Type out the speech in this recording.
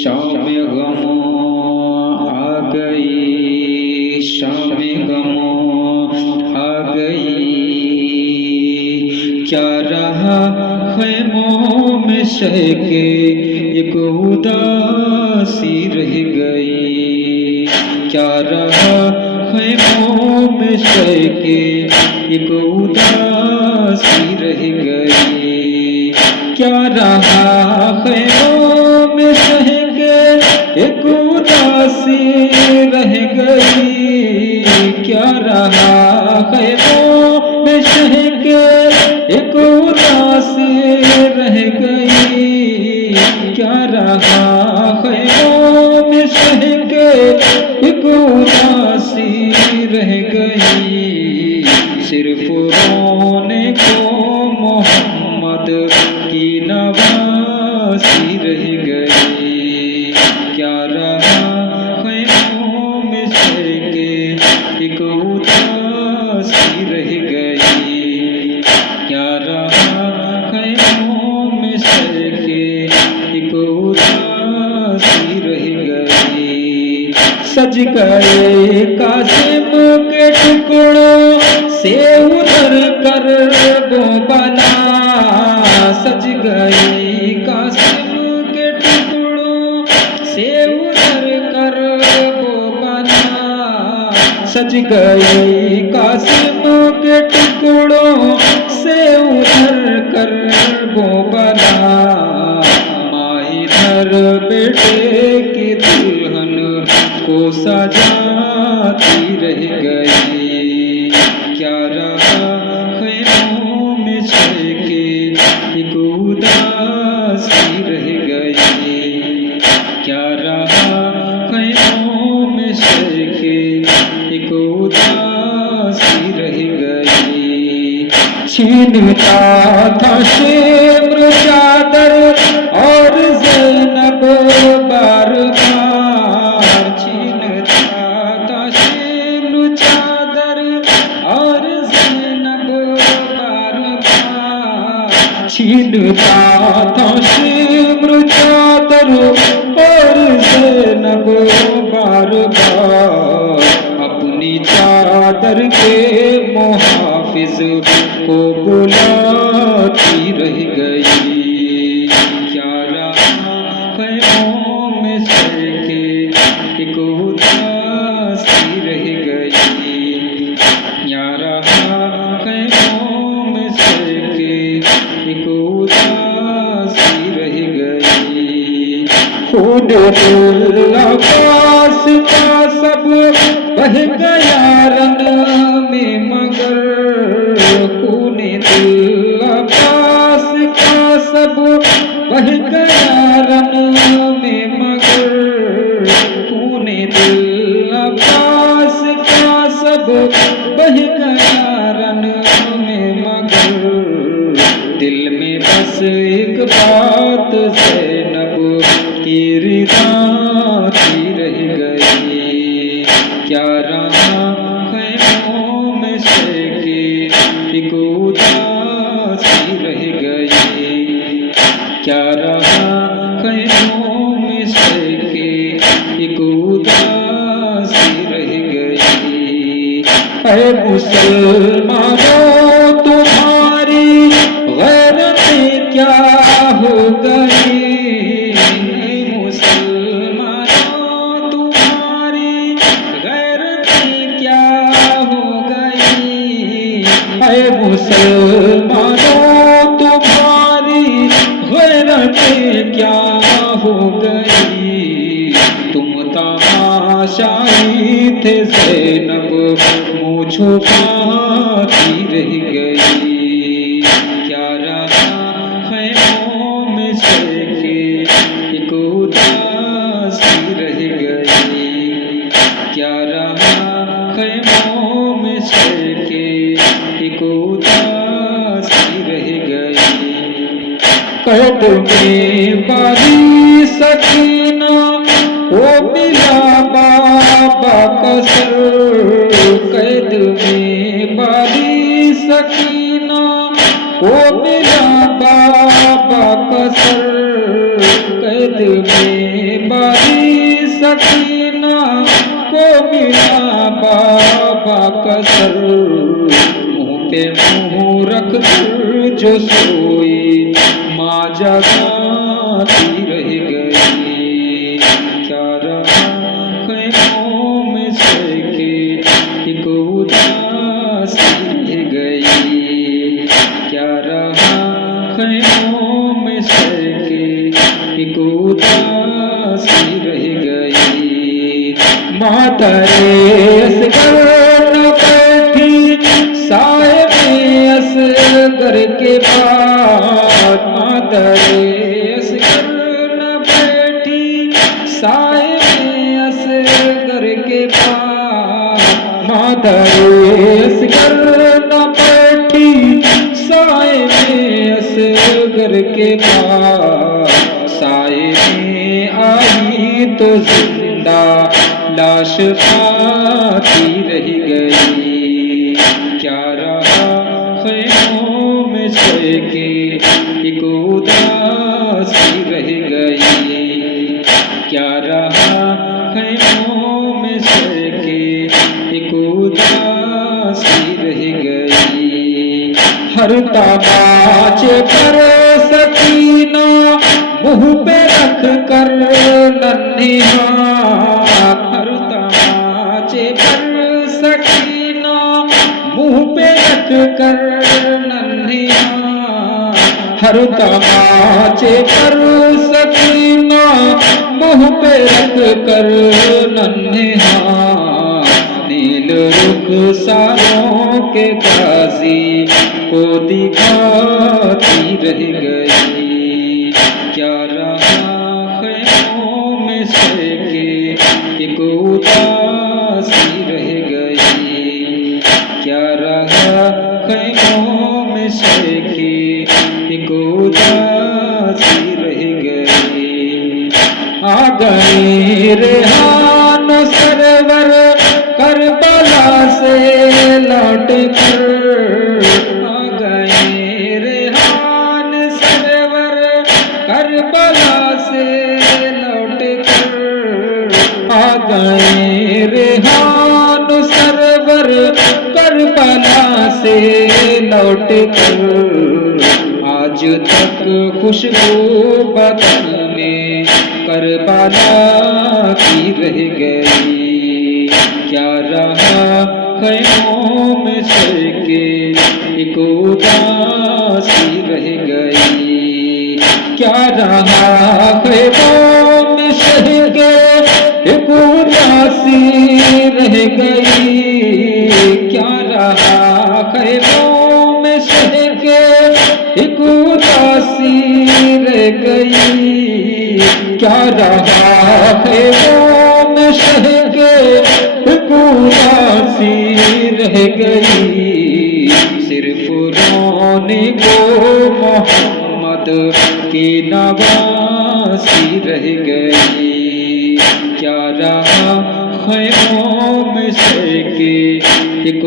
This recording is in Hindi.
शाम गमों आ गई, शाम गमों आ गई। क्या रहा ख़ैमों में शह के एक उदासी रह गई। क्या रहा ख़ैमों में शह के एक उदासी रह गई। क्या रहा ख़ैमों में शह के एक उदासी रह गई। क्या रहा ख़ैमों में शह के एक उदासी रह गई। क्या रहा ख़ैमों में शह के एक उदासी रह गई। सिर्फ रोने को मोहम्मद की नवासी रह गई। क्या रहा ख़ैमों में शह के एक उदासी रह गई। क्या रहा ख़ैमों में शह के एक उदासी रह गई। सज गए कासिम के टुकड़ों से उधर कर वो बना। सज गए कासिम के टुकड़ों से उधर कर वो बना। सज गए कासिम के टुकड़ों से उधर कर वो बना। माहिर बेटे की दुल्हन को सजाती रह गई। क्या रहा ख़ैमों में शह के एक उदासी रह गई। क्या रहा ख़ैमों में शह के एक उदासी रह गई। छीनता था शेम्र चादर और ज़ैनब बार बार। छीनता था शेम्र चादर और ज़ैनब बार बार। छीनता था शेम्र चादर और ज़ैनब बार बार। अपनी चादर के मुहाफिज को बुलाती रह गई। क्या रहा ख़ैमों में शह के एक उदासी रह गई। क्या रहा ख़ैमों में शह के एक उदासी रह गई। खून दिल अब्बास का सब बह गया रन में मगर। खून दिल अब्बास का सब बह गया रन में मगर। खून दिल अब्बास का सब बह गया रन में मगर। दिल में बस एक बात ज़ैनब की रिदा की रह गई। क्या रहा ख़ैमों में शह के एक उदासी रह गई। क्या रहा ख़ैमों में शह के एक उदासी रह गई। ऐ मुसलमानों तुम्हारी गैरतें क्या हो गई। मुसलमानों तुम्हारी गैरतें क्या हो गई। ऐ मुसलमानों तुम्हारी गैरतें क्या हो गई। तुम तमाशाई थे ज़ैनब मुँह छुपाती रह गई। क्या रहा ख़ैमों में शह के एक उदासी रह गई। क्या रहा ख़ैमों में शह के एक उदासी रह गई। कैद में बारी सकीना वो मिला बाबा कसर। कैद में बारी सकीना वो मिला बाबा कसर। कैद में असर, मुंह पे मुंह रख कर जो सोई माँ जगाती रह गई। क्या रहा ख्यालों में सके एक उदासी रह गई। क्या रहा ख्यालों में सके एक उदासी रह गई। माता रे असगर न बैठी साए में असगर के पास, माता रे असगर न बैठी साए में असगर के पास, माता रे असगर न बैठी साए में असगर के पास। साए में आई तो जिंदा लाश खाती रह गई। क्या रहा ख्यालों में सके एक उदासी रह गई। क्या रहा ख्यालों में सके एक उदासी रह गई। हर तमाचे पर सकीना मुंह पे रख कर नन्ही हाथ, हर तमाचे पर सकीना मुंह पे रख कर नन्ही हाथ, हर तमाचे पर सकीना मुंह पे रख कर नन्हे हाथ। नील रुखसारों के गाजी को दिखाती रह गई। क्या रहा ख्यालों में सके एक उदासी रह गई। क्या रहा ख्यालों में सके एक उदासी रह गई। आ गए रेहान सरवर करबला से लौट कर, आ गए रेहान सरवर करबला से लौट कर, आ गए रेहान सरवर करबला से लौट कर। आज तक खुशबू बदन में करबला की रह गई। क्या रहा ख्यालों में सके एक उदासी रह गई। क्या रहा ख्यालों में सके एक उदासी रह गई। क्या रहा ख्यालों में सके एक उदासी रह गई। क्या रहा ख्यालों में सके एक उदासी रह गई। सिर्फ रोने को मोहम्मद की नवासी रह गई। क्या रहा ख्यालों में सके एक